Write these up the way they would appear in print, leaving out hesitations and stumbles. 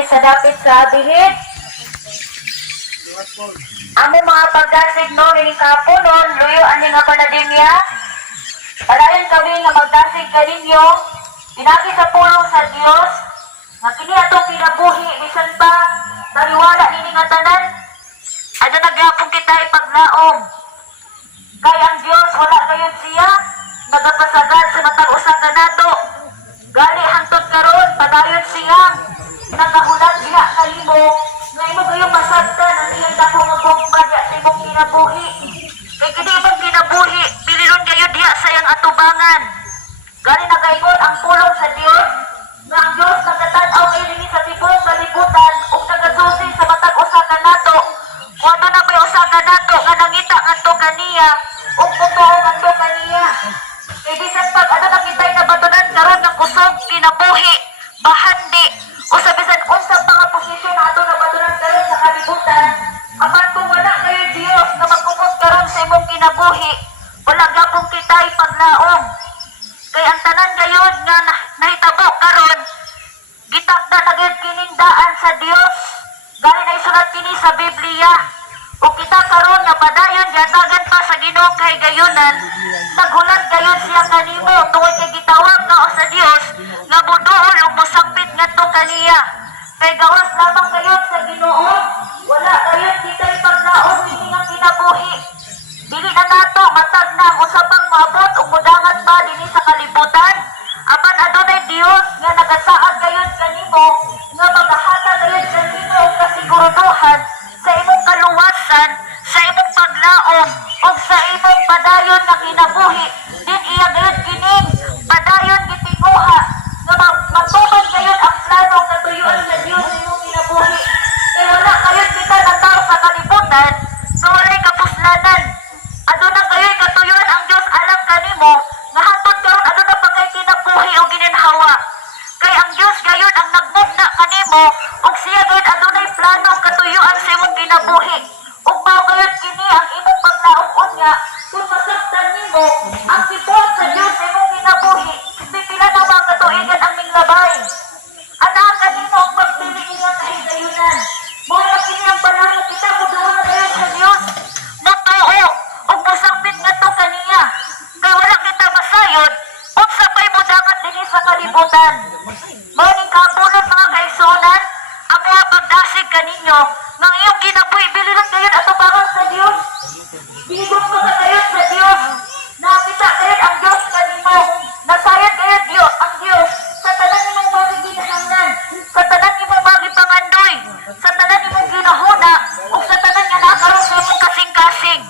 dinhi sa dapit sa bihid. Amo mga pagdasig no ni kapunon luyo ani nga panademya. Palayon kami nga magdasig kaninyo pinagi sa pulong sa Dios nga kini atong kinabuhi bisan pa taliwala nini nga tanan. Ada nagyapon kita ipaglaom. Kay ang Dios wala gayud siya nagapasagad sa matag usa ka nato. Gali hangtod karon padayon siyang nagahulat diha kanimo nga imo gayong masabtan ang iyang dako nga gugma diha sa imong kinabuhi. Kay kini imong kinabuhi pililon kayo diha sa iyang atubangan. Gali nagaingon ang pulong sa Dios nga ang Dios nagatan-aw ini sa tibuok kalibutan ug nagasusi sa matag usa ka nato. Kung ano na may usa ka nato nga nangita ngadto kaniya ug totoo ngadto kaniya. Kay bisan pag ano na kita'y nabatunan karon ng kusog kinabuhi bahandi o sa bisan unsa pa nga posisyon na ato nabatunan karon sa kalibutan apan kung wala kayo Dios na magkumot karon sa imong kinabuhi wala gapong kita'y paglaom. Kay ang tanan gayon nga nahitabo karon gitakda na gyud kining daan sa Dios gali na isulat kini sa Biblia o kita karon nga padayon yatagan pa sa Ginoo kay gayonan naghulat gayon siya kanimo tungod kay gitawag ka sa Dios nga buduol ug mosakpit ngadto kaniya kay gawas lamang gayon sa Ginoo wala gayon kita'y paglaom kini nga kinabuhi. Dili na nato matag na ang usa pang maabot ug mudangat pa dinhi sa kalibutan apan adunay Dios nga nagasaad gayon kanimo nga magahatag gayon kanimo og kasiguruduhan sa imong kaluwasan sa imong paglaom ug sa imong padayon nga kinabuhi din iya gayon kining padayon gitinguha nga matuman gayon ang plano nga tuyoan sa Dios sa imong kinabuhi kay wala kayo kita nataw sa kalibutan sa walay kapuslanan. Aduna kayo'y katuyuan ang Diyos alam kanimo nga hangtod karon aduna pa kay kinabuhi o gininhawa. Kay ang Diyos gayon ang nagmugna kanimo ug siya gayon adunay plano katuyuan sa imong kinabuhi. Ug mao gayon kini ang imong paglaom unya kung masabtan nimo ang tibuok sa Diyos sa imong kinabuhi. Pipila na mga katuigan ang minglabay. Ana kanimo ang pagpili niya kay gayunan. Mao na kini ang panahon kita mudawa gayon sa Dios. Natuo ug mosakpit ngadto kaniya kay wala kita masayod unsa pay mudakat dinhi sa kalibutan. Mao ning kapunon mga kaigsuonan ang mga pagdasig kaninyo nang iyong kinabuhi bililon gayon atubangan sa Dios. Bilibot mo ka gayon sa Dios. Nakita gayon ang Dios kanimo. Nasayod gayon Dios ang Dios sa tanan nimong mga ginahanglan, sa tanan nimong mga pangandoy, sa tanan nimong ginahuna ug sa tanan nga nakaroon sa imong kasing-kasing.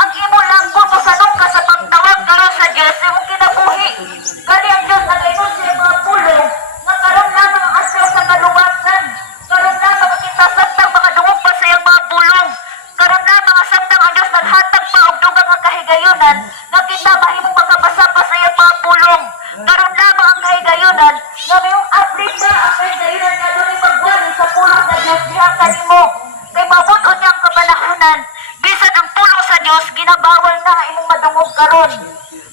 Ang imo lang po masanong ka sa pagtawag karon sa Dios sa imong kinabuhi. Gali ang Dios nagaingon sa mga pulong nga karon lamang ang asaw sa kaluwasan. Karon lamang ang kitasagtang mga dungog pa sa iyang mga pulong. Karon lamang ang sabtang ang Dios naghatag pa og dugang nga kahigayonan nga kita mahimong makabasa pa sa iyang mga pulong. Karon lamang ang kahigayonan nga mayong update pa ang kahigayonan nga dunay magwali sa pulong sa Dios diha kanimo. Kay mabut-on niyang kapanahunan bisan ang pulong sa Dios ginabawal na imong madungog karon.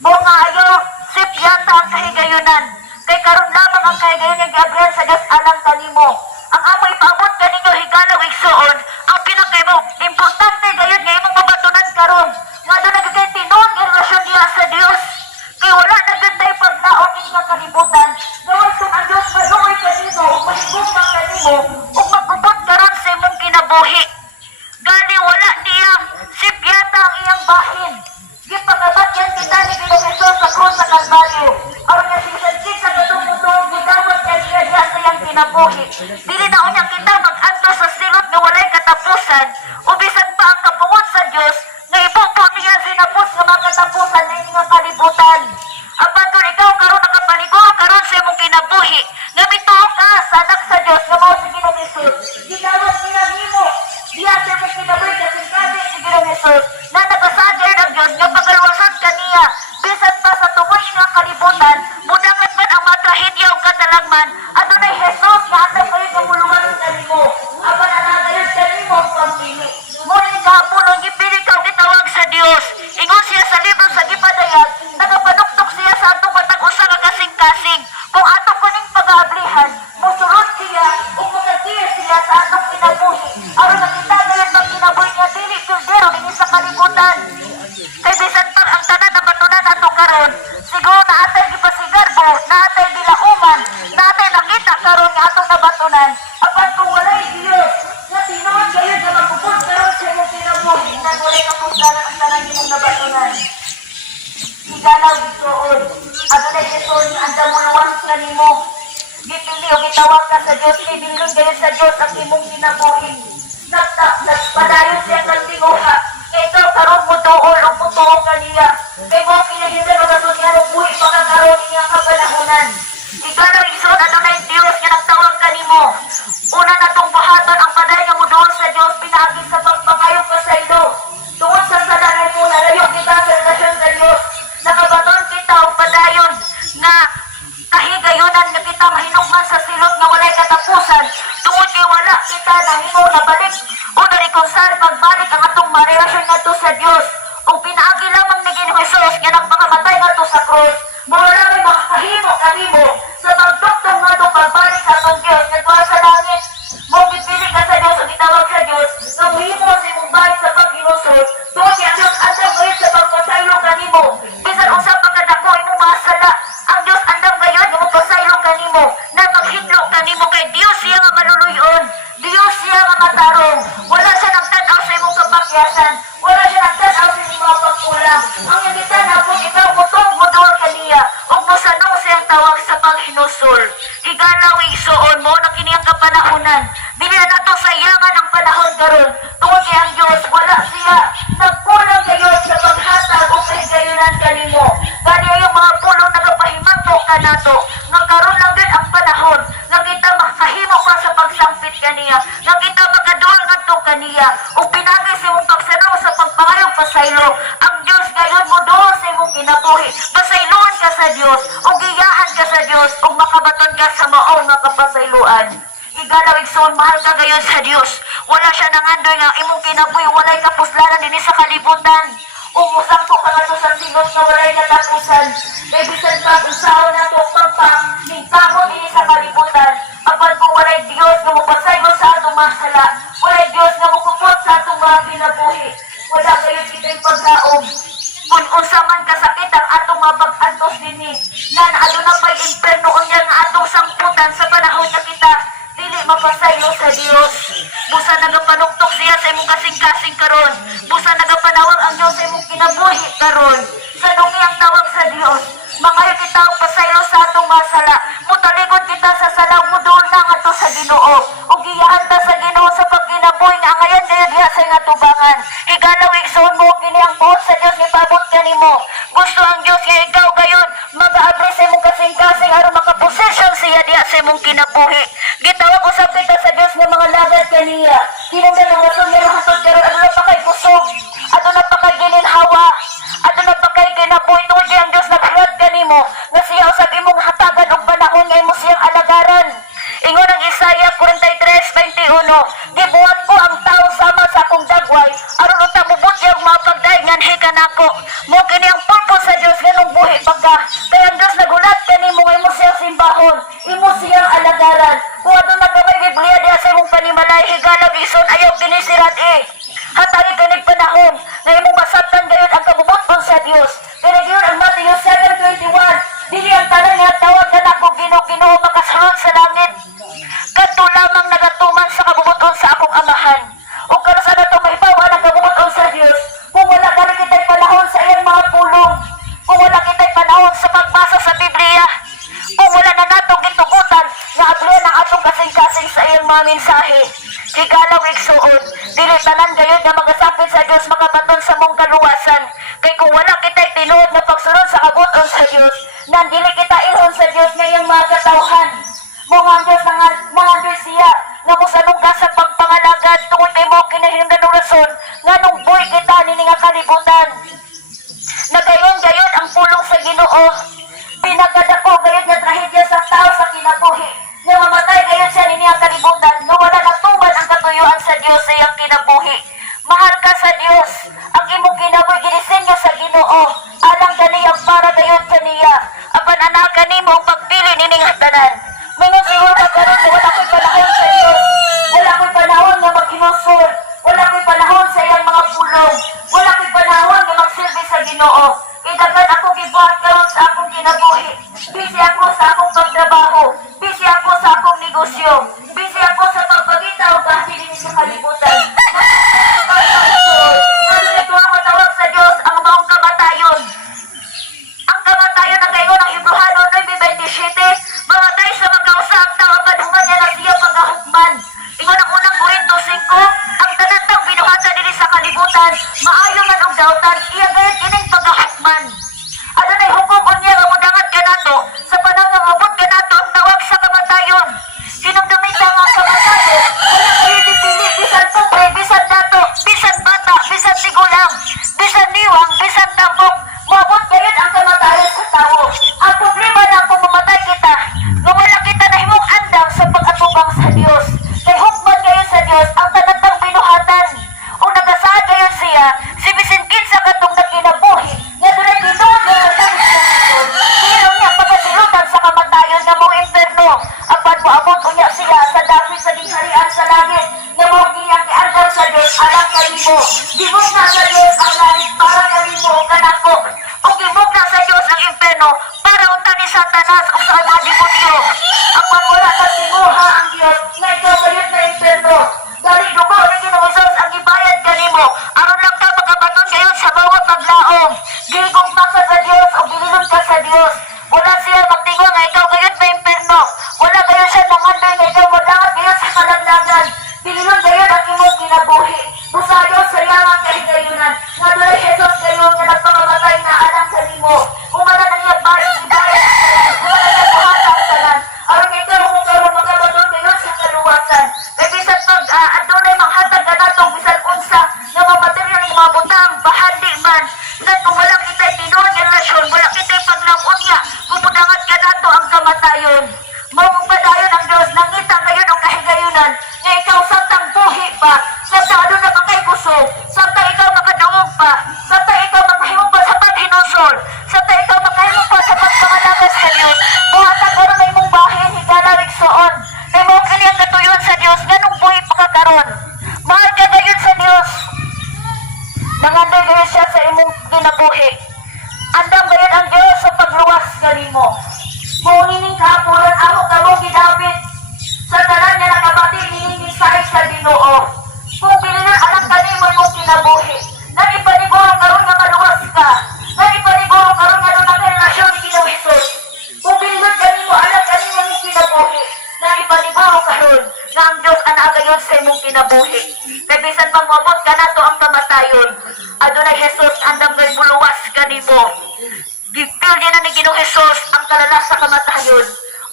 Mao nga ayo sip yata ang kahigayonan. Kay karon lamang ang kahigayonan giabrihan sa Dios alang kanimo. Ang amoy paabot kaninyo higalaw igsuon ang pinakaimo importante gayon nga imong mabatunan karon. Nga do nagigay tinuod nga relasyon diha sa Dios. Kay wala na gyud tay paglaon nga kalibutan. Gawas kung ang Dios maluoy kanimo ug mahigugma kanimo ug magubot karon sa imong kinabuhi. Gani wala niya sibyata ang iyang bahin. Gipagabatyan kita ni Ginoong Hesus sa krus sa Kalbaryo. Aron nga sigsagkit sa katungtong gidawat kay siya sa iyang kinabuhi. Dili na unyang kita mag-adto sa silot nga walay katapusan o bisan pa ang kapungod sa Dios nga ibubo niya sinapos nga mga katapusan na nga kalibutan. Apan kung ikaw karon nakapaniguro karon sa imong kinabuhi nga mituo ka sa anak sa Dios nga mao si Ginoong Hesus. Gidawat nila nimo diya sa imong kinabuhi kasi kasi si Ginoong Hesus na nagasadir ang Dios nga pagaluwasan kaniya bisan pa sa tumoy nga kalibutan mudangan man ang mga trahedya ug katalagman adunay Hesus nga atay kayo nga muluwas kanimo. Apan ana gayon kanimo ang pagpili. Muli gahapon ang gipili ka gitawag sa Dios. Ingon siya sa libro sa gipadayag nagapanuktok siya sa atong matag usa nga kasing-kasing kung ato kuning pag-aablihan mosulod siya ug kildero din sa kalibutan. Kay bisan pag ang tanan na batunan ato karon, siguro na atay gipasigarbo, na atay gilauman, na atay nakita karon nga atong nabatunan. Apan kung walay Dios, nga tinuod kayo nga magpupod karon sa imong kinabuhi, na walay kapugdanan ang tanan imong nabatunan. Igalaw gituod, adunay gituod nga anda mo luwas ka nimo. Gipili o gitawag ka sa Dios, ibilon kayo sa Dios ang imong kinabuhi. Nagpadayon siya ng tinguha. Ikaw karon mo dool o putuong kaniya. Kay mo kinahinda mga dunyano buhi pagkakaroon niya kapanahunan. Ikaw na isod adunay Dios nga nagtawag kanimo. Una na tong buhaton ang paday nga mo dool sa Dios pinaagi sa pagpapayong pasaylo. Tungod sa sadanan mo nalayo kita sa relasyon sa Dios. Nakabaton kita o padayon nga kahigayonan nga kita mahinugman sa silot nga walay katapusan. Tungod kay wala kita nahimo nabalik o narikonsar pagbalik ang atong marelasyon ngadto sa Dios. Kung pinaagi lamang ni Ginoong Hesus nga nagpakamatay ngadto sa krus, mura na may makahimo kanimo sa pagduktong ngadto pagbalik sa atong Dios ngadto sa langit. Mo pipili ka sa Dios o gitawag sa Dios nga mohimo sa imong bayad sa paghinusod. Tungod kay ang Dios andam gayud sa pagpasaylo kanimo. Bisan unsa pa kadako imong masala, ang Dios andam gayud nga magpasaylo kanimo. Na maghidlo kanimo kay Dios siya nga maluluyon. Dios siya nga matarong. Wala siya nagtanaw sa imong kapakyasan. Wala siya nagtanaw sa imong mga pagkulang. Ang imitan na po ikaw mutong mudol kaniya. Ug mosanong siyang tawag sa panghinusol. Higalaw igsuon mo na kini ang kapanahunan. Dili na nato sayangan ang panahon karon. Tungod kay ang Dios wala siya nagkulang kayo sa paghatag o kahigayunan kanimo. Kani yung mga pulong nagapahimangto ka nato. Nga karon lang din ang panahon nga kita makahimo pa sa pagsangpit kaniya. Nga kita makaduol ngadto kaniya. O pinagi sa imong pagsanaw sa pagpangayong pasaylo. Ang Dios gayon mo doon sa imong kinabuhi. Pasayloan ka sa Dios. O giyahan ka sa Dios. O makabaton ka sa maong nga kapasayloan. Igalaw igsoon, mahal ka gayon sa Dios. Wala siya nangandoy nga imong kinabuhi, walay kapuslanan dinhi sa kalibutan. Umusang ko ka nga sa silot nga walay natapusan. Kay bisan pag usaon na to pagpangintamo dinhi sa kalibutan. Apan kung walay Dios nga mopasaylo sa atong masala, walay Dios nga mukupot sa atong mga kinabuhi. Wala kayo kita'y paglaom. Kung unsa man kasakit ang atong mapag-antos dinhi, nga naaduna pa'y imperno unya nga atong sangputan sa panahon na kita dili mapasaylo sa Dios. Busa nagapanuktok siya sa imong kasing-kasing karon. Busa nagapanawag ang Dios sa imong kinabuhi karon. Sa dungi ang tawag sa Dios. Mangayo kita og pasaylo sa atong masala. Mutalikod kita sa salaw mudul na ngadto sa Ginoo. Ug giyahan ta sa Ginoo sa pagkinabuhi nga ngayon diha sa nga tubangan. Igalaw igsoon mo kini ang buot sa Dios ni pabot kanimo. Gusto ang Dios nga ikaw gayon mag-aabri sa imong kasing-kasing aron makaposesyon siya diha sa imong kinabuhi. Gitawag usab kita sa Dios nga mga lagad kaniya. Kinungdan ang rason nga hatod karon aduna pa kay kusog, aduna pa kay gininhawa, aduna pa kay kinabuhi tungod kay ang Dios naghalad kanimo nga siya usab imong hatagan og panahon nga imo siyang alagaran. Ingon ang Isaiah 43:21, gibuhat ko ang tao sama sa akong dagway aron unta mubutya og mga pagdainganhi kanako. Mo kini ang purpose sa Dios ganung buhi pagka kay ang Dios nagulat kanimo nga imo siyang simbahon, imo siyang alagaran. Kung aduna ka may Biblia diha sa imong panimalay, higalaw ison ayaw kini sirat hatagi kanig panahon nga imong masabtan gayud ang kabubuton sa Dios. Kaya gyud ang Matthew 7:21, dili ang tanan nga tawag kanako Ginoo makasulod sa langit. Kadto lamang nagatuman sa kabubuton sa akong amahan. Ug karon sa nato mahibaw-an ang kabubuton sa Dios. Kung wala gani kitay panahon sa iyang mga pulong, kung wala kitay panahon sa pagbasa sa Biblia, kung wala na natong gitugutan nga ablihan ang atong kasing-kasing sa iyang mga mensahe. Igalaw igsuon, dili tanan gayud nga magasapit sa Dios makabaton sa mong kaluwasan. Kay kung wala kitay tinuod na pagsunod sa kabuton sa Dios, nang dili kita ilhon sa Dios nga iyang mga katawhan. Mga Dios nangandoy siya nga mosanong ka sa pagpangalagad tungod kay mo kinahinggan ng rason nga nung buhi kita nini nga kalibutan. Nagayon-gayon ang pulong sa Ginoo. Pinagkadako gayud nga trahedya sa tao sa kinabuhi. Nga mamatay gayud siya nini nga kalibutan nga wala natuman ang katuyuan sa Dios sa iyang kinabuhi. Mahal ka sa Dios. Ang imong kinabuhi ginisenyo sa Ginoo. Alang kaniyang para gayud kaniya. Apan anak kanimo ang pagpili nining hatanan. trabaho. Busy ako sa akong negosyo. Busy ako sa pagpagita o dahil din sa kalibutan. Ngunit ito ang matawag sa Diyos ang maong kamatayon. Ang kamatayon na gayon ang Hebreano 9:27, mamatay sa magkausang tangapadungan niya na siya pagahukman. Ingon ang unang Korinto 5, ang tanatang binuhatan diri sa kalibutan, maayo man og dautan, iya gayon kining pagahukman. Ano na'y hukom unya nga mudangat ka nato, sa panang ngabot ka nato ang tawag sa kamatayon. Sinugdumita nga kamatayon, wala kayo dipili, bisan pobre, bisan dato, bisan bata, bisan tigulang, bisan niwang, bisan tambok, mabot gayon ang kamatayon sa tao. Ang problema na kung mamatay kita, nga wala kita na himong andam sa pag-atubang sa Dios. Kay hukman gayon sa Dios ang tanatang binuhatan. Kung nagasaad gayon siya, si bisin kinsa katong nagkinabuhi, nga dunay tinuod nga nagkinabuhi. Hilaw niya pagkasilutan sa kamatayon nga mong imperno. Apan moabot unya siya sa dapit sa gingharian sa langit, nga mong giyang kiandam sa Dios alang kanimo. Gibog na sa Dios ang langit para kanimo o kanako. O gibog na sa Dios ang imperno para unta ni Satanas o sa mga demonyo. Apan wala sa timuha ang Dios nga ikaw bayot na imperno. Dali dugo ni Ginoong Hesus ang ibayad kanimo aron lang ka makabaton kayon sa bawat paglaom. Gigugma ka sa Dios o bililon ka sa Dios. Wala siya magtingwa nga ikaw gayud na imperno. Wala kayo siya nanganday nga ikaw madangat gayud sa kalaglagan. Bililon gayud ang imong kinabuhi. Busayo sa iyang kahigayunan. Nga doon Hesus gayon nga nagpamamatay na alang kanimo. Umana na niya ibayad ang talan. Umana na buhat ang talan. Aron ikaw kung karon makabaton gayud sa kaluwasan. Kay bisan pag adunay manghatag ka natong bisan unsa nga mamateryo ning mga butang bahandi man. Nan kung wala kita'y tinuod nga relasyon, wala kita'y paglamon niya, kumudangat ka nato ang kamatayon. Mao padayon ang Dios nangita gayon og kahigayunan nga ikaw samtang buhi pa, samtang aduna pa kay kusog, samtang ikaw makadungog pa, samtang ikaw makahimong pa sa paghinusol, samtang ikaw makahimong pa sa pagpangalagas sa Dios. Buhatag ka na imong bahin higalawig soon. Kay mao kini ang katuyon sa Dios nganong buhi pa ka karon. Mahal ka gayon sa Dios. Nangandoy gayon siya sa imong kinabuhi. Andam gayon ang Dios sa pagluwas kanimo. Muhining kapuran ako kamong gidapit sa tanan nga nakabati nining mensahe sa Ginoo. Kung pilinan alam kanimo imong kinabuhi, naipaniguro karon nga maluwas ka. Naipaniguro karon nga dunay relasyon ni Ginoong Hesus. Kung pilinan kanimo alam kanimo imong kinabuhi, naipaniguro karon nga ang Dios ana gayon sa imong kinabuhi. Kay bisan pang moabot ka nato ang kamatayon, adunay Hesus andam kay buluwas kanimo. Gipil din na ni Ginoong Hesus ang kalalas sa kamatayon.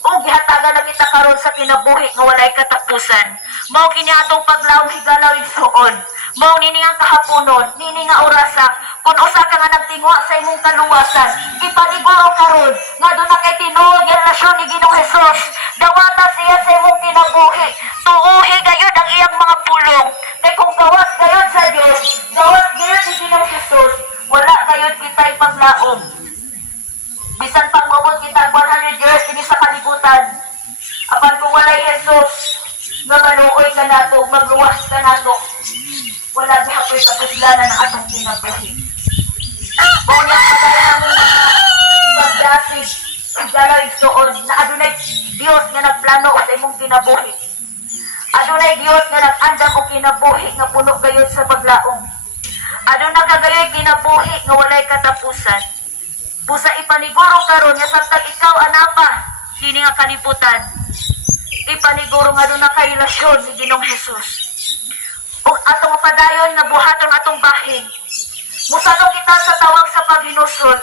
O gihatagan na kita karon sa kinabuhi nga walay katapusan. Mao kini atong paglaom higalaw igsuon. Mao nini ang kahaponon, nini nga orasa, kung usa ka nga nagtingwa sa imong kaluwasan, ipaniguro karon nga doon na kay tinuod nga relasyon ni Ginoong Hesus. Dawata siya sa imong kinabuhi. Tuuhi gayud ang iyang mga pulong. Kay kung gawas gayud sa Dios, gawas gayud ni Ginoong Hesus, wala gayud kita'y paglaom. Bisan pang mabot kita 100 years kini sa kalibutan. Apan kung walay Hesus, nga maluoy ka nato, magluwas ka nato, wala gihapoy kapuslanan ang atong kinabuhi. Muna madaya ang mga pagdasig, igalaw igsuon, na adunay Dios nga nagplano sa imong kinabuhi. Adunay Dios nga nag-andam og kinabuhi nga puno gayud sa paglaom. Adunay kagayoy kinabuhi nga walay katapusan. Busa ipaniguro karon nga samtang ikaw anapa kini nga kalibutan. Ipaniguro nga doon na karelasyon ni Ginoong Hesus. O atong padayon nga buhaton atong bahin. Musadong kita sa tawag sa paghinusol.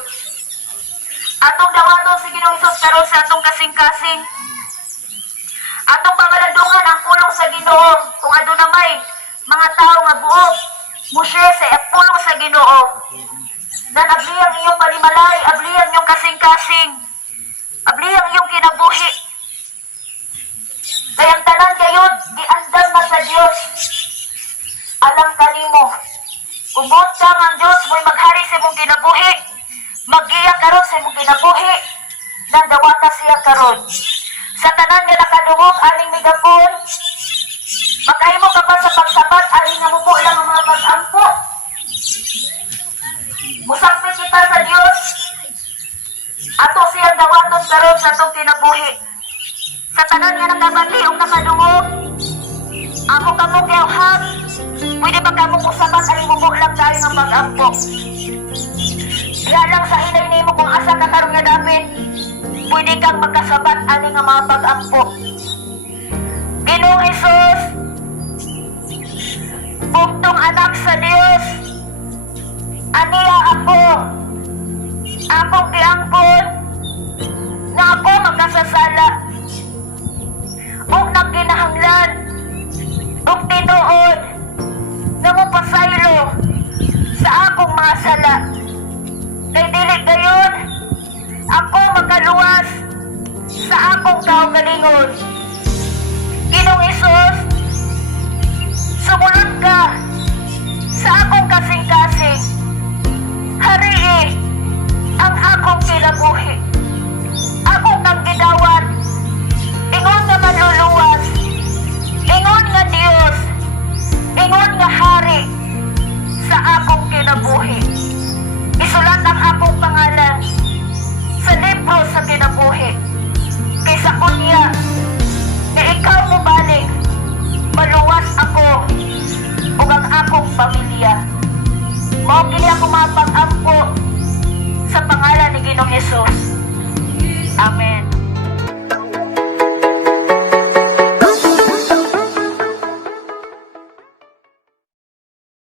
Atong dawaton si Ginoong Hesus karon sa atong kasing-kasing. Atong pangalandungan ang pulong sa Ginoo. Kung aduna may mga tao nga buok, mushare sa pulong sa Ginoo. Na abliyang iyong panimalay, abliyang iyong kasing-kasing, abliyang iyong kinabuhi. Kaya ang tanan gayud, giandam na sa Dios. Alang kanimo, kung buot ka ang Dios, mo'y maghari sa imong kinabuhi, mag-iya karon sa imong kinabuhi, nang dawata siya karon. Sa tanan nga nakadungog, aning migapon, makahimo ka pa sa pagsabat, aning nga mupo lang ang mga pag-ampo. Musakpit kita sa Dios. Ato siyang dawaton karon sa atong kinabuhi. Sa tanan nga nakabati o nakadungog, amo kamo gawhag, pwede ba kamo usapan alimubo lang tayo ng pag-ampo. Diha lang sa hinay nimo kung asa ka karon nga dapit, pwede kang magkasabat ani nga mga pag-ampo. Ginoong Hesus, bugtong anak sa Dios, aniya ako, akong giangkon, na ako magkasasala, o nagkinahanglan, o tinuod, na mapasaylo sa akong mga sala. Kay dili gayon, ako makaluwas sa akong kaugalingon. Ginong Hesus, sumulod ka sa akong kasing-kasing. Harii ang akong kinabuhi. Ako kang gidawat. Ingon nga manluluwas. Ingon nga Dios. Ingon nga hari sa akong kinabuhi. Isulat ang akong